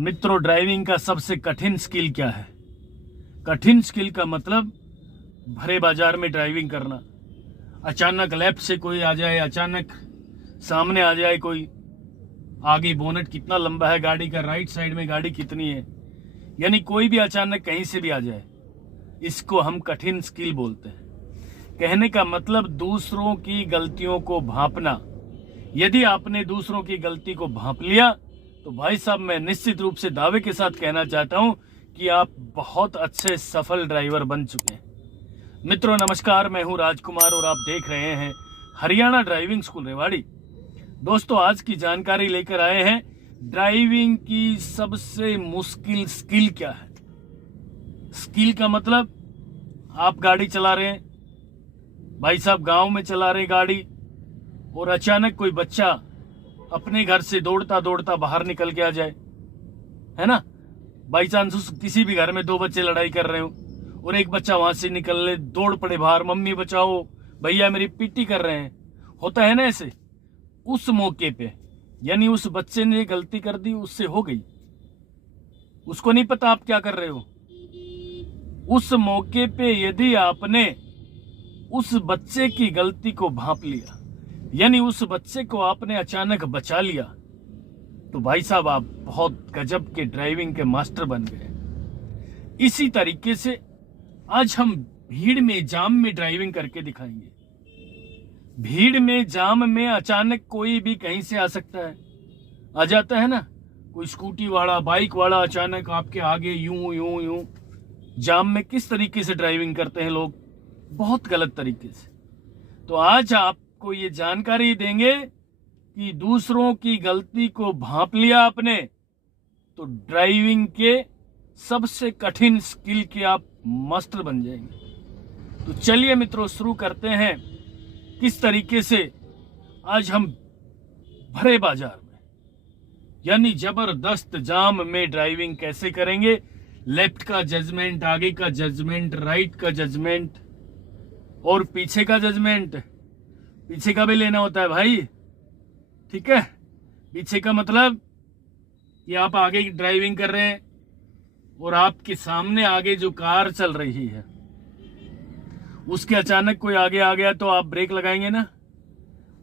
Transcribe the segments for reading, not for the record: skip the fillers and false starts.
मित्रों, ड्राइविंग का सबसे कठिन स्किल क्या है? कठिन स्किल का मतलब भरे बाजार में ड्राइविंग करना। अचानक लेफ्ट से कोई आ जाए, अचानक सामने आ जाए कोई, आगे बोनट कितना लंबा है गाड़ी का, राइट साइड में गाड़ी कितनी है, यानी कोई भी अचानक कहीं से भी आ जाए, इसको हम कठिन स्किल बोलते हैं। कहने का मतलब दूसरों की गलतियों को भांपना। यदि आपने दूसरों की गलती को भांप लिया तो भाई साहब, मैं निश्चित रूप से दावे के साथ कहना चाहता हूं कि आप बहुत अच्छे सफल ड्राइवर बन चुके हैं। मित्रों नमस्कार, मैं हूं राजकुमार और आप देख रहे हैं हरियाणा ड्राइविंग स्कूल रेवाड़ी। दोस्तों, आज की जानकारी लेकर आए हैं ड्राइविंग की सबसे मुश्किल स्किल क्या है। स्किल का मतलब, आप गाड़ी चला रहे हैं, भाई साहब गांव में चला रहे गाड़ी, और अचानक कोई बच्चा अपने घर से दौड़ता दौड़ता बाहर निकल के आ जाए, है ना। बाई चांस किसी भी घर में दो बच्चे लड़ाई कर रहे हो और एक बच्चा वहां से निकल ले, दौड़ पड़े बाहर, मम्मी बचाओ, भैया मेरी पीटी कर रहे हैं, होता है ना ऐसे। उस मौके पे यानी उस बच्चे ने गलती कर दी, उससे हो गई, उसको नहीं पता आप क्या कर रहे हो। उस मौके पे यदि आपने उस बच्चे की गलती को भांप लिया, यानी उस बच्चे को आपने अचानक बचा लिया, तो भाई साहब आप बहुत गजब के ड्राइविंग के मास्टर बन गए। इसी तरीके से आज हम भीड़ में, जाम में ड्राइविंग करके दिखाएंगे। भीड़ में, जाम में अचानक कोई भी कहीं से आ सकता है, आ जाता है ना। कोई स्कूटी वाला, बाइक वाला अचानक आपके आगे यूं यूं यूं। जाम में किस तरीके से ड्राइविंग करते हैं लोग? बहुत गलत तरीके से। तो आज आपको ये जानकारी देंगे कि दूसरों की गलती को भांप लिया आपने तो ड्राइविंग के सबसे कठिन स्किल के आप मास्टर बन जाएंगे। तो चलिए मित्रों, शुरू करते हैं किस तरीके से आज हम भरे बाजार में, यानी जबरदस्त जाम में ड्राइविंग कैसे करेंगे। लेफ्ट का जजमेंट, आगे का जजमेंट, राइट का जजमेंट और पीछे का जजमेंट। पीछे का भी लेना होता है भाई, ठीक है। पीछे का मतलब कि आप आगे ड्राइविंग कर रहे हैं और आपके सामने आगे जो कार चल रही है उसके अचानक कोई आगे आ गया तो आप ब्रेक लगाएंगे ना,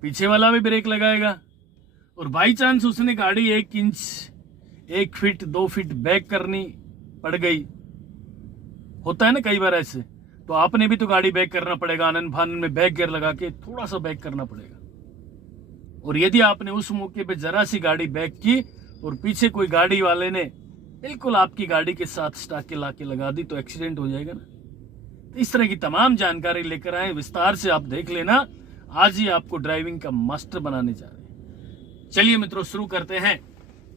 पीछे वाला भी ब्रेक लगाएगा। और बाई चांस उसने गाड़ी 1 इंच, 1 फीट, 2 फीट बैक करनी पड़ गई, होता है ना कई बार ऐसे, तो आपने भी तो गाड़ी बैक करना पड़ेगा, आनन फानन में बैक गियर लगा के थोड़ा सा बैक करना पड़ेगा। और यदि आपने उस मौके पे जरा सी गाड़ी बैक की और पीछे कोई गाड़ी वाले ने बिल्कुल आपकी गाड़ी के साथ स्टाके लाके लगा दी तो एक्सीडेंट हो जाएगा ना। तो इस तरह की तमाम जानकारी लेकर आए, विस्तार से आप देख लेना। आज ही आपको ड्राइविंग का मास्टर बनाने जा रहे हैं। चलिए मित्रों, शुरू करते हैं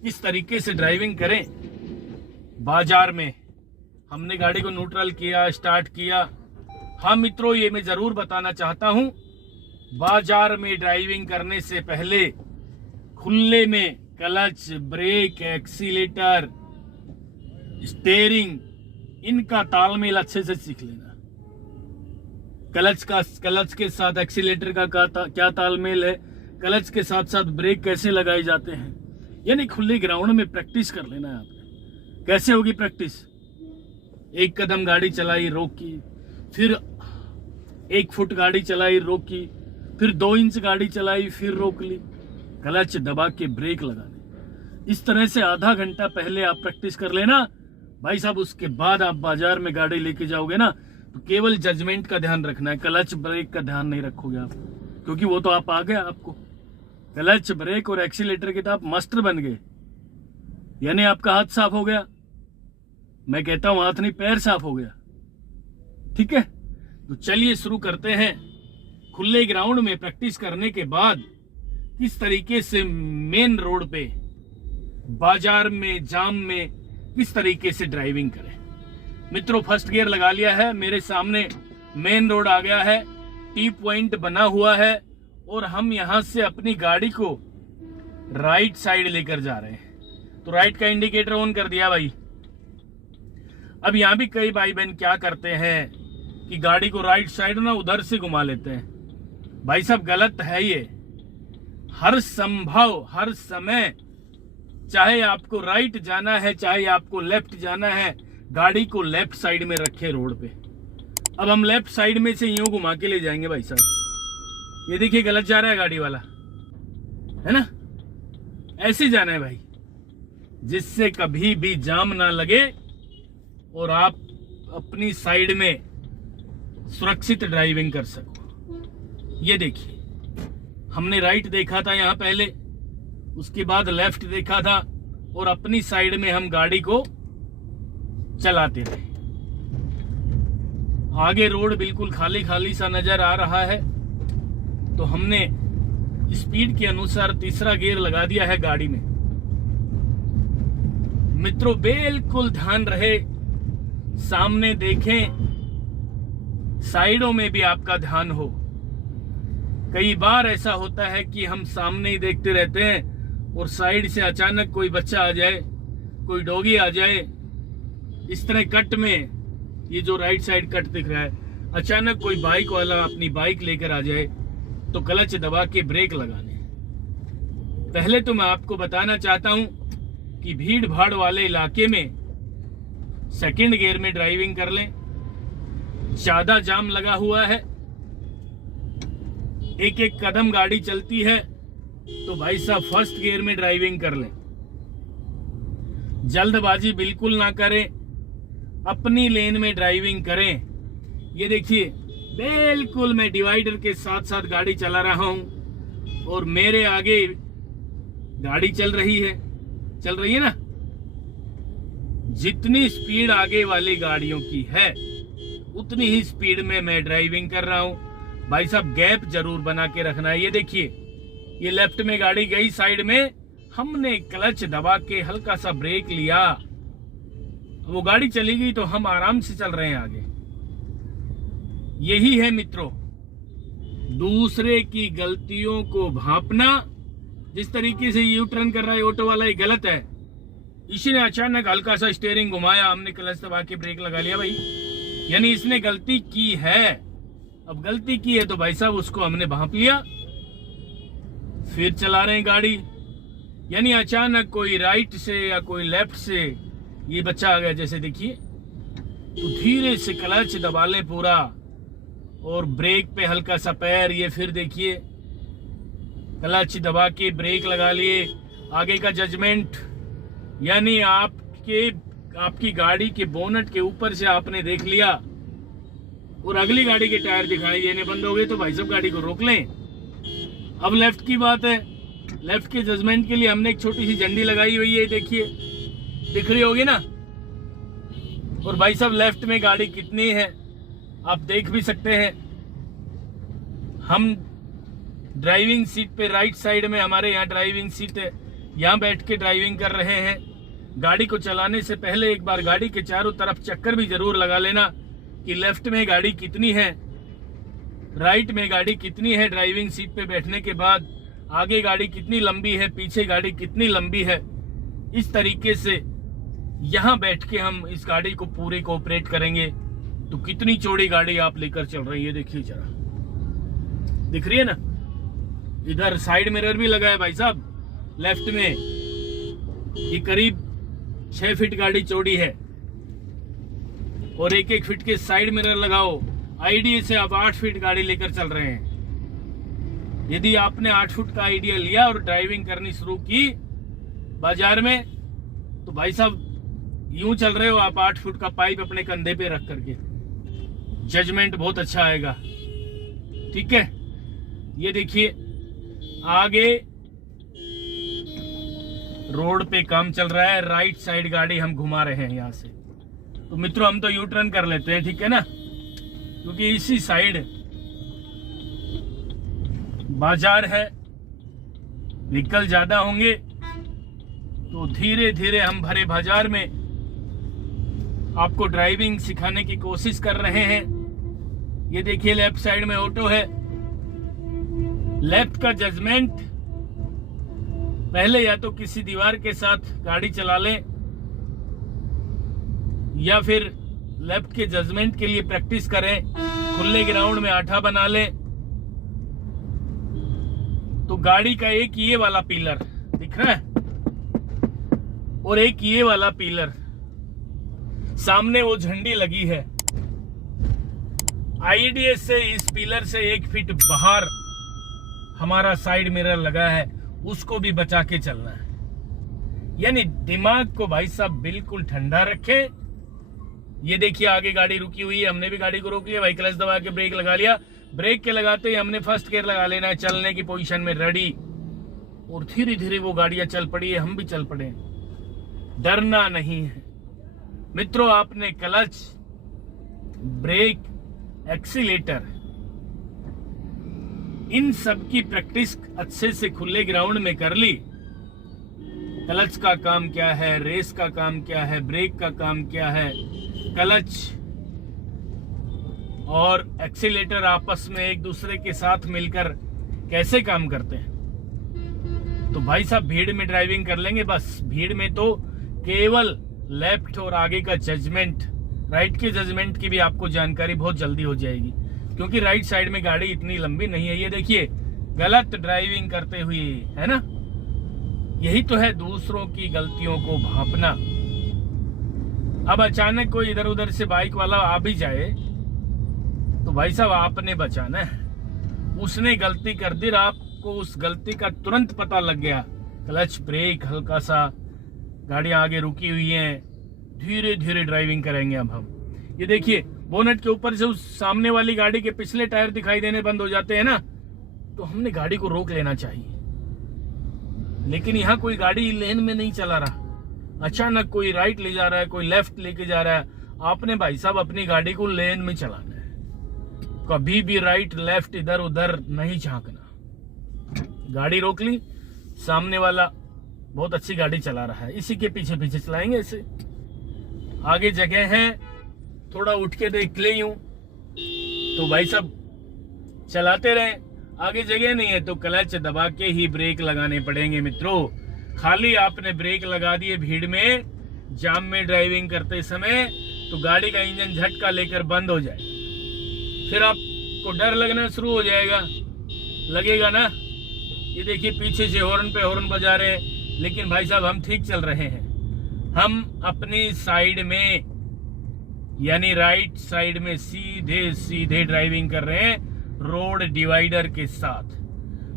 किस तरीके से ड्राइविंग करें बाजार में। हमने गाड़ी को न्यूट्रल किया, स्टार्ट किया। हाँ मित्रों, ये मैं जरूर बताना चाहता हूं, बाजार में ड्राइविंग करने से पहले खुले में क्लच, ब्रेक, एक्सीलेटर, स्टीयरिंग, इनका तालमेल अच्छे से सीख लेना। क्लच के साथ एक्सीलेटर का क्या तालमेल है, क्लच के साथ साथ ब्रेक कैसे लगाए जाते हैं, यानी खुले ग्राउंड में प्रैक्टिस कर लेना है आपने। कैसे होगी प्रैक्टिस? 1 कदम गाड़ी चलाई, रोकी, फिर 1 फुट गाड़ी चलाई, रोकी, फिर 2 इंच गाड़ी चलाई, फिर रोक ली, क्लच दबा के ब्रेक लगाने। इस तरह से आधा घंटा पहले आप प्रैक्टिस कर लेना भाई साहब। उसके बाद आप बाजार में गाड़ी लेके जाओगे ना, तो केवल जजमेंट का ध्यान रखना है, क्लच ब्रेक का ध्यान नहीं रखोगे आप, क्योंकि वो तो आप आ गए। आपको क्लच, ब्रेक और एक्सीलेटर के तो आप मास्टर बन गए, यानी आपका हाथ साफ हो गया। मैं कहता हूं हाथ नहीं, पैर साफ हो गया, ठीक है। तो चलिए शुरू करते हैं। खुले ग्राउंड में प्रैक्टिस करने के बाद किस तरीके से मेन रोड पे, बाजार में, जाम में किस तरीके से ड्राइविंग करें। मित्रों, फर्स्ट गियर लगा लिया है, मेरे सामने मेन रोड आ गया है, टी पॉइंट बना हुआ है और हम यहां से अपनी गाड़ी को राइट साइड लेकर जा रहे हैं। तो राइट का इंडिकेटर ऑन कर दिया भाई। अब यहां भी कई भाई बहन क्या करते हैं कि गाड़ी को राइट साइड ना उधर से घुमा लेते हैं। भाई साहब गलत है ये। हर संभव, हर समय चाहे आपको राइट जाना है चाहे आपको लेफ्ट जाना है, गाड़ी को लेफ्ट साइड में रखे रोड पे। अब हम लेफ्ट साइड में से यूं घुमा के ले जाएंगे भाई साहब। ये देखिए गलत जा रहा है गाड़ी वाला, है ना। ऐसे जाना है भाई, जिससे कभी भी जाम ना लगे और आप अपनी साइड में सुरक्षित ड्राइविंग कर सको। ये देखिए, हमने राइट देखा था यहाँ पहले, उसके बाद लेफ्ट देखा था और अपनी साइड में हम गाड़ी को चलाते रहे। आगे रोड बिल्कुल खाली खाली सा नजर आ रहा है, तो हमने स्पीड के अनुसार तीसरा गियर लगा दिया है गाड़ी में। मित्रों बिल्कुल ध्यान रहे, सामने देखें, साइडों में भी आपका ध्यान हो। कई बार ऐसा होता है कि हम सामने ही देखते रहते हैं और साइड से अचानक कोई बच्चा आ जाए, कोई डॉगी आ जाए, इस तरह कट में, ये जो राइट साइड कट दिख रहा है, अचानक कोई बाइक वाला अपनी बाइक लेकर आ जाए तो क्लच दबा के ब्रेक लगाने। पहले तो मैं आपको बताना चाहता हूं कि भीड़ भाड़ वाले इलाके में सेकंड गियर में ड्राइविंग कर लें। ज्यादा जाम लगा हुआ है, एक एक कदम गाड़ी चलती है, तो भाई साहब फर्स्ट गियर में ड्राइविंग कर लें। जल्दबाजी बिल्कुल ना करें, अपनी लेन में ड्राइविंग करें। ये देखिए बिल्कुल मैं डिवाइडर के साथ साथ गाड़ी चला रहा हूं और मेरे आगे गाड़ी चल रही है ना। जितनी स्पीड आगे वाली गाड़ियों की है उतनी ही स्पीड में मैं ड्राइविंग कर रहा हूं। भाई साहब गैप जरूर बना के रखना है। ये देखिए, ये लेफ्ट में गाड़ी गई साइड में, हमने क्लच दबा के हल्का सा ब्रेक लिया, वो गाड़ी चली गई तो हम आराम से चल रहे हैं आगे। यही है मित्रों, दूसरे की गलतियों को भांपना। जिस तरीके से यू टर्न कर रहा है ऑटो वाला, ये गलत है। इसने अचानक हल्का सा स्टीयरिंग घुमाया, हमने क्लच दबा के ब्रेक लगा लिया भाई, यानी इसने गलती की है। अब गलती की है तो भाई साहब उसको हमने भांप लिया, फिर चला रहे हैं गाड़ी। यानी अचानक कोई राइट से या कोई लेफ्ट से ये बच्चा आ गया जैसे देखिए, तो धीरे से क्लच दबा ले पूरा और ब्रेक पे हल्का सा पैर, ये फिर देखिए क्लच दबा के ब्रेक लगा लिए। आगे का जजमेंट, यानी आपकी गाड़ी के बोनट के ऊपर से आपने देख लिया और अगली गाड़ी के टायर दिखाई देने बंद हो गए तो भाई साहब गाड़ी को रोक लें। अब लेफ्ट की बात है, लेफ्ट के जजमेंट के लिए हमने एक छोटी सी झंडी लगाई हुई है, देखिए दिख रही होगी ना। और भाई साहब लेफ्ट में गाड़ी कितनी है आप देख भी सकते हैं। हम ड्राइविंग सीट पे राइट साइड में, हमारे यहाँ ड्राइविंग सीट है, यहाँ बैठ के ड्राइविंग कर रहे हैं। गाड़ी को चलाने से पहले एक बार गाड़ी के चारों तरफ चक्कर भी जरूर लगा लेना कि लेफ्ट में गाड़ी कितनी है, राइट में गाड़ी कितनी है। ड्राइविंग सीट पे बैठने के बाद आगे गाड़ी कितनी लंबी है, पीछे गाड़ी कितनी लंबी है। इस तरीके से यहाँ बैठ के हम इस गाड़ी को पूरे को ऑपरेट करेंगे तो कितनी चौड़ी गाड़ी आप लेकर चल रही है देखिए जरा, दिख रही है ना। इधर साइड मिरर भी लगा है भाई साहब लेफ्ट में, ये करीब 6 फीट गाड़ी चौड़ी है और 1-1 फीट के साइड मिरर लगाओ। आईडिया से आप 8 फीट गाड़ी लेकर चल रहे हैं। यदि आपने 8 फुट का आइडिया लिया और ड्राइविंग करनी शुरू की बाजार में, तो भाई साहब यूं चल रहे हो आप 8 फुट का पाइप अपने कंधे पे रख करके, जजमेंट बहुत अच्छा आएगा। ठीक है, ये देखिए आगे रोड पे काम चल रहा है, राइट साइड गाड़ी हम घुमा रहे हैं यहाँ से। तो मित्रों हम तो यू टर्न कर लेते हैं, ठीक है ना, क्योंकि इसी साइड बाजार है, व्हीकल ज्यादा होंगे, तो धीरे धीरे हम भरे बाजार में आपको ड्राइविंग सिखाने की कोशिश कर रहे हैं। ये देखिए लेफ्ट साइड में ऑटो है। लेफ्ट का जजमेंट पहले या तो किसी दीवार के साथ गाड़ी चला लें या फिर लेफ्ट के जजमेंट के लिए प्रैक्टिस करें, खुले ग्राउंड में आठा बना लें। तो गाड़ी का एक ये वाला पिलर दिख रहा है, और एक ये वाला पिलर, सामने वो झंडी लगी है, आईडीएस से इस पिलर से 1 फीट बाहर हमारा साइड मिरर लगा है, उसको भी बचा के चलना है। यानी दिमाग को भाई साहब बिल्कुल ठंडा रखे। ये देखिए आगे गाड़ी रुकी हुई है, हमने भी गाड़ी को रोक लिया भाई, क्लच दबा के ब्रेक लगा लिया। ब्रेक के लगाते ही हमने फर्स्ट गियर लगा लेना है, चलने की पोजीशन में रेडी। और धीरे धीरे वो गाड़ियां चल पड़ी है, हम भी चल पड़े। डरना नहीं है मित्रों। आपने क्लच, ब्रेक, एक्सीलेटर, इन सब की प्रैक्टिस अच्छे से खुले ग्राउंड में कर ली। क्लच का काम क्या है, रेस का काम क्या है, ब्रेक का काम क्या है, क्लच और एक्सीलेटर आपस में एक दूसरे के साथ मिलकर कैसे काम करते हैं, तो भाई साहब भीड़ में ड्राइविंग कर लेंगे। बस भीड़ में तो केवल लेफ्ट और आगे का जजमेंट, राइट के जजमेंट की भी आपको जानकारी बहुत जल्दी हो जाएगी, क्योंकि राइट साइड में गाड़ी इतनी लंबी नहीं है। ये देखिए गलत ड्राइविंग करते हुए, है ना, यही तो है दूसरों की गलतियों को भांपना। अब अचानक कोई इधर उधर से बाइक वाला आ भी जाए तो भाई साहब आपने बचाना है। उसने गलती कर दी, आपको उस गलती का तुरंत पता लग गया, क्लच, ब्रेक, हल्का सा गाड़ियां आगे रुकी हुई हैं, धीरे धीरे ड्राइविंग करेंगे अब हम। ये देखिए बोनेट के ऊपर से उस सामने वाली गाड़ी के पिछले टायर दिखाई देने बंद हो जाते हैं ना, तो हमने गाड़ी को रोक लेना चाहिए। लेकिन यहाँ कोई गाड़ी लेन में नहीं चला रहा, अचानक कोई राइट ले जा रहा है, कोई लेफ्ट लेके जा रहा है। आपने भाई साहब अपनी गाड़ी को लेन में चलाना है, कभी भी राइट लेफ्ट इधर उधर नहीं झांकना। गाड़ी रोक ली, सामने वाला बहुत अच्छी गाड़ी चला रहा है, इसी के पीछे पीछे चलाएंगे ऐसे। आगे जगह है, थोड़ा उठ के देख ले यूं तो भाई साहब चलाते रहे। आगे जगह नहीं है तो क्लच दबा के ही ब्रेक लगाने पड़ेंगे मित्रों। खाली आपने ब्रेक लगा दिए भीड़ में, जाम में ड्राइविंग करते समय, तो गाड़ी का इंजन झटका लेकर बंद हो जाए, फिर आपको डर लगना शुरू हो जाएगा, लगेगा ना। ये देखिए पीछे से हॉर्न पे हॉर्न बजा रहे हैं, लेकिन भाई साहब हम ठीक चल रहे हैं। हम अपनी साइड में यानी राइट साइड में सीधे सीधे ड्राइविंग कर रहे हैं, रोड डिवाइडर के साथ।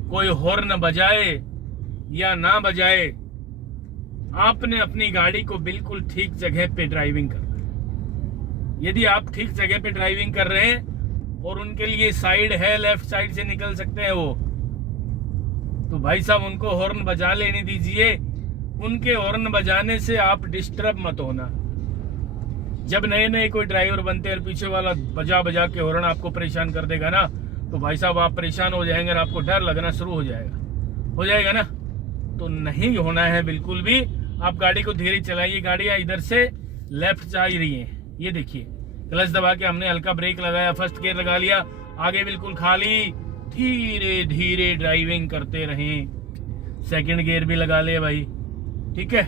कोई हॉर्न बजाए या ना बजाए, आपने अपनी गाड़ी को बिल्कुल ठीक जगह पे ड्राइविंग करना है। यदि आप ठीक जगह पे ड्राइविंग कर रहे हैं और उनके लिए साइड है, लेफ्ट साइड से निकल सकते हैं वो, तो भाई साहब उनको हॉर्न बजा लेने दीजिए। उनके हॉर्न बजाने से आप डिस्टर्ब मत होना। जब नए नए कोई ड्राइवर बनते हैं और पीछे वाला बजा बजा के हॉर्न आपको परेशान कर देगा ना, तो भाई साहब आप परेशान हो जाएंगे और आपको डर लगना शुरू हो जाएगा ना। तो नहीं होना है बिल्कुल भी। आप गाड़ी को धीरे चलाइए। गाड़ियां इधर से लेफ्ट जा रही हैं, ये देखिए क्लच दबा के हमने हल्का ब्रेक लगाया, फर्स्ट गियर लगा लिया, आगे बिल्कुल खाली, धीरे धीरे ड्राइविंग करते रहें। सेकंड गियर भी लगा ले भाई, ठीक है।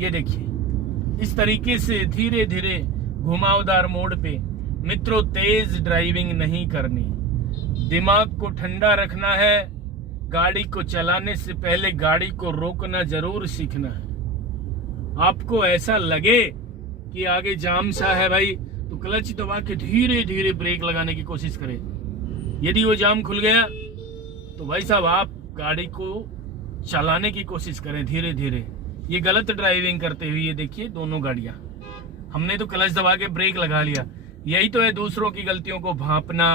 ये देखिए इस तरीके से धीरे धीरे घुमावदार मोड़ पे मित्रों तेज ड्राइविंग नहीं करनी, दिमाग को ठंडा रखना है। गाड़ी को चलाने से पहले गाड़ी को रोकना जरूर सीखना है। आपको ऐसा लगे कि आगे जाम सा है भाई, तो क्लच दबा के धीरे धीरे ब्रेक लगाने की कोशिश करें। यदि वो जाम खुल गया तो भाई साहब आप गाड़ी को चलाने की कोशिश करें धीरे धीरे। ये गलत ड्राइविंग करते हुए ये देखिए दोनों गाड़ियां, हमने तो क्लच दबा के ब्रेक लगा लिया। यही तो है दूसरों की गलतियों को भांपना।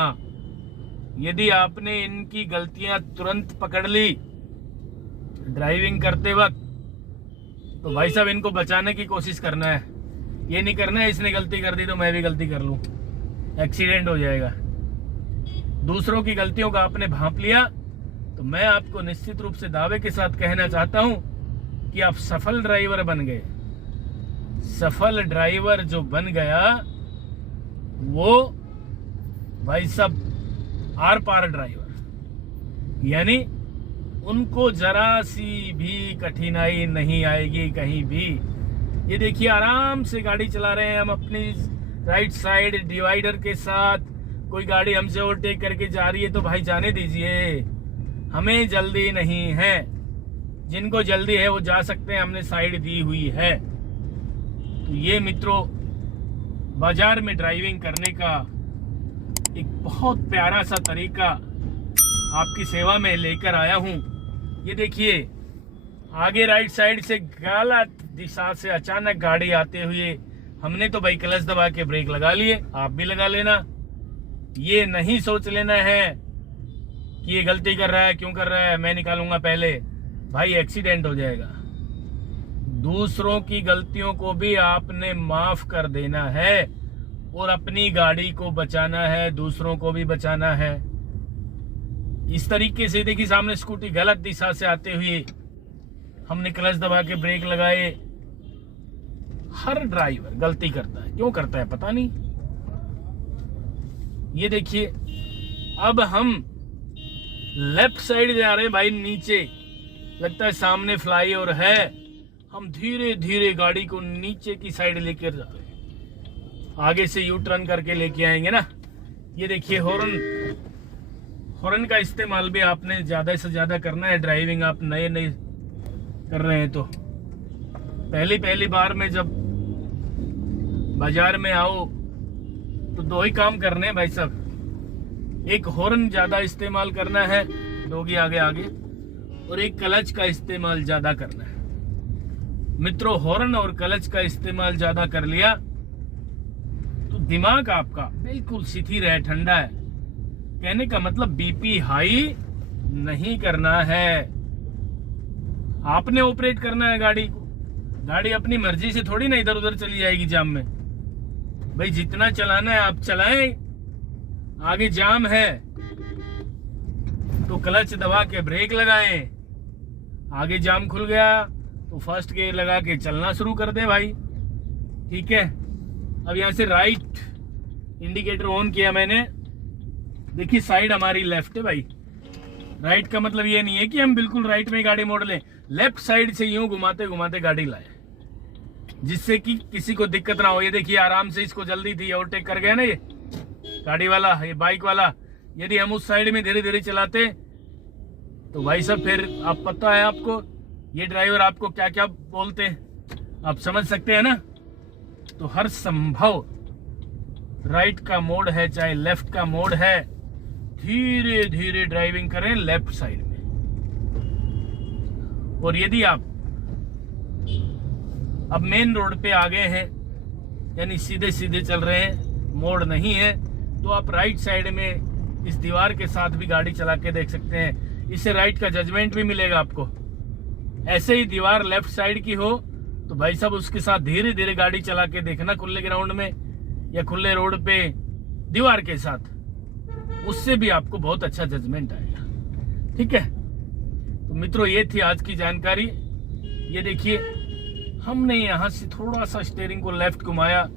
यदि आपने इनकी गलतियां तुरंत पकड़ ली ड्राइविंग करते वक्त, तो भाई साहब इनको बचाने की कोशिश करना है। ये नहीं करना है इसने गलती कर दी तो मैं भी गलती कर लूं, एक्सीडेंट हो जाएगा। दूसरों की गलतियों का आपने भांप लिया तो मैं आपको निश्चित रूप से दावे के साथ कहना चाहता हूं कि आप सफल ड्राइवर बन गए। सफल ड्राइवर जो बन गया वो भाई साहब आर पार ड्राइवर, यानी उनको जरा सी भी कठिनाई नहीं आएगी कहीं भी। ये देखिए आराम से गाड़ी चला रहे हैं हम अपनी राइट साइड डिवाइडर के साथ। कोई गाड़ी हमसे ओवरटेक करके जा रही है तो भाई जाने दीजिए, हमें जल्दी नहीं है। जिनको जल्दी है वो जा सकते हैं, हमने साइड दी हुई है। तो ये मित्रों बाजार में ड्राइविंग करने का एक बहुत प्यारा सा तरीका आपकी सेवा में लेकर आया हूँ। ये देखिए, आगे राइट साइड से गलत दिशा से अचानक गाड़ी आते हुए हमने तो भाई क्लच दबा के ब्रेक लगा लिए, आप भी लगा लेना। ये नहीं सोच लेना है कि ये गलती कर रहा है, क्यों कर रहा है, मैं निकालूंगा पहले। भाई एक्सीडेंट हो जाएगा। दूसरों की गलतियों को भी आपने माफ कर देना है और अपनी गाड़ी को बचाना है, दूसरों को भी बचाना है। इस तरीके से देखिए, सामने स्कूटी गलत दिशा से आते हुए हमने क्लच दबा के ब्रेक लगाए। हर ड्राइवर गलती करता है, क्यों करता है पता नहीं। ये देखिए, अब हम लेफ्ट साइड जा रहे हैं भाई, नीचे लगता है सामने फ्लाईओवर है। हम धीरे धीरे गाड़ी को नीचे की साइड लेकर जा रहे हैं, आगे से यू टर्न करके लेके आएंगे ना। ये देखिए, हॉर्न का इस्तेमाल भी आपने ज्यादा से ज्यादा करना है। ड्राइविंग आप नए नए कर रहे हैं तो पहली बार में जब बाजार में आओ तो दो ही काम करने हैं भाई साहब। एक हॉर्न ज्यादा इस्तेमाल करना है, डोगी आगे आगे, और एक क्लच का इस्तेमाल ज्यादा करना है। मित्रों, हॉर्न और क्लच का इस्तेमाल ज्यादा कर लिया तो दिमाग आपका बिल्कुल शिथिल है, ठंडा है। कहने का मतलब बीपी हाई नहीं करना है। आपने ऑपरेट करना है गाड़ी को। गाड़ी अपनी मर्जी से थोड़ी ना इधर उधर चली जाएगी जाम में। भाई जितना चलाना है आप चलाएं, आगे जाम है तो क्लच दबा के ब्रेक लगाएं, आगे जाम खुल गया तो फर्स्ट गियर लगा के चलना शुरू कर दे भाई। ठीक है, अब यहाँ से राइट इंडिकेटर ऑन किया मैंने। देखिए, साइड हमारी लेफ्ट है भाई। राइट का मतलब ये नहीं है कि हम बिल्कुल राइट में गाड़ी मोड़ लें, लेफ्ट साइड से यूं घुमाते घुमाते गाड़ी लाए, जिससे कि किसी को दिक्कत ना हो। ये देखिए, आराम से, इसको जल्दी थी, ओवरटेक कर गया ना ये गाड़ी वाला, ये बाइक वाला। यदि हम उस साइड में धीरे धीरे चलाते तो भाई साहब फिर आप पता है आपको, ये ड्राइवर आपको क्या क्या बोलते हैं, आप समझ सकते हैं ना। तो हर संभव राइट का मोड है चाहे लेफ्ट का मोड है, धीरे धीरे ड्राइविंग करें लेफ्ट साइड में। और यदि आप अब मेन रोड पे आ गए हैं, यानी सीधे सीधे चल रहे हैं, मोड़ नहीं है, तो आप राइट साइड में इस दीवार के साथ भी गाड़ी चला के देख सकते हैं। इससे राइट का जजमेंट भी मिलेगा आपको। ऐसे ही दीवार लेफ्ट साइड की हो तो भाई साहब उसके साथ धीरे धीरे गाड़ी चला के देखना, खुले ग्राउंड में या खुले रोड पे दीवार के साथ, उससे भी आपको बहुत अच्छा जजमेंट आएगा। ठीक है, तो मित्रों ये थी आज की जानकारी। ये देखिए, हमने यहाँ से थोड़ा सा स्टीयरिंग को लेफ्ट घुमाया,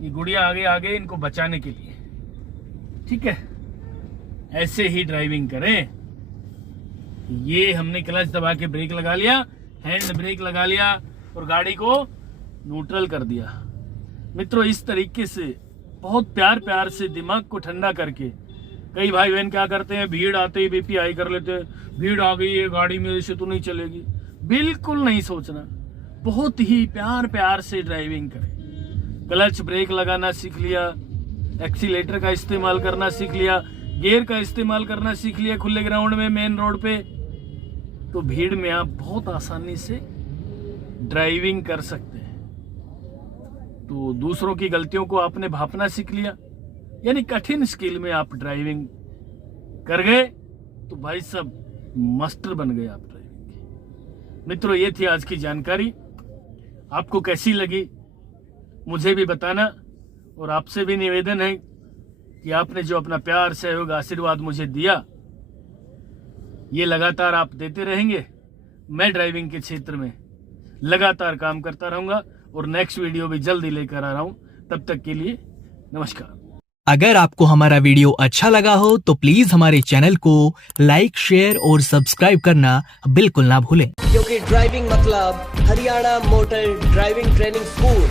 ये गुड़िया आगे आगे इनको बचाने के लिए। ठीक है, ऐसे ही ड्राइविंग करें। ये हमने क्लच दबा के ब्रेक लगा लिया, हैंड ब्रेक लगा लिया और गाड़ी को न्यूट्रल कर दिया। मित्रों, इस तरीके से बहुत प्यार प्यार से दिमाग को ठंडा करके, कई भाई बहन क्या करते हैं, भीड़ आते ही बीपी हाई कर लेते हैं, भीड़ आ गई है गाड़ी में से तो नहीं चलेगी। बिल्कुल नहीं सोचना, बहुत ही प्यार प्यार से ड्राइविंग करें। क्लच ब्रेक लगाना सीख लिया, एक्सीलेटर का इस्तेमाल करना सीख लिया, गियर का इस्तेमाल करना सीख लिया खुले ग्राउंड में, मेन रोड पे, तो भीड़ में आप बहुत आसानी से ड्राइविंग कर सकते हैं। तो दूसरों की गलतियों को आपने भापना सीख लिया, यानी कठिन स्किल में आप ड्राइविंग कर गए तो भाई साहब मास्टर बन गए आप ड्राइविंग के। मित्रों, ये थी आज की जानकारी। आपको कैसी लगी मुझे भी बताना, और आपसे भी निवेदन है कि आपने जो अपना प्यार, सहयोग, आशीर्वाद मुझे दिया, ये लगातार आप देते रहेंगे। मैं ड्राइविंग के क्षेत्र में लगातार काम करता रहूंगा और नेक्स्ट वीडियो भी जल्दी लेकर आ रहा हूं। तब तक के लिए नमस्कार। अगर आपको हमारा वीडियो अच्छा लगा हो तो प्लीज हमारे चैनल को लाइक, शेयर और सब्सक्राइब करना बिल्कुल ना भूलें, क्योंकि ड्राइविंग मतलब Haryana motor driving training school.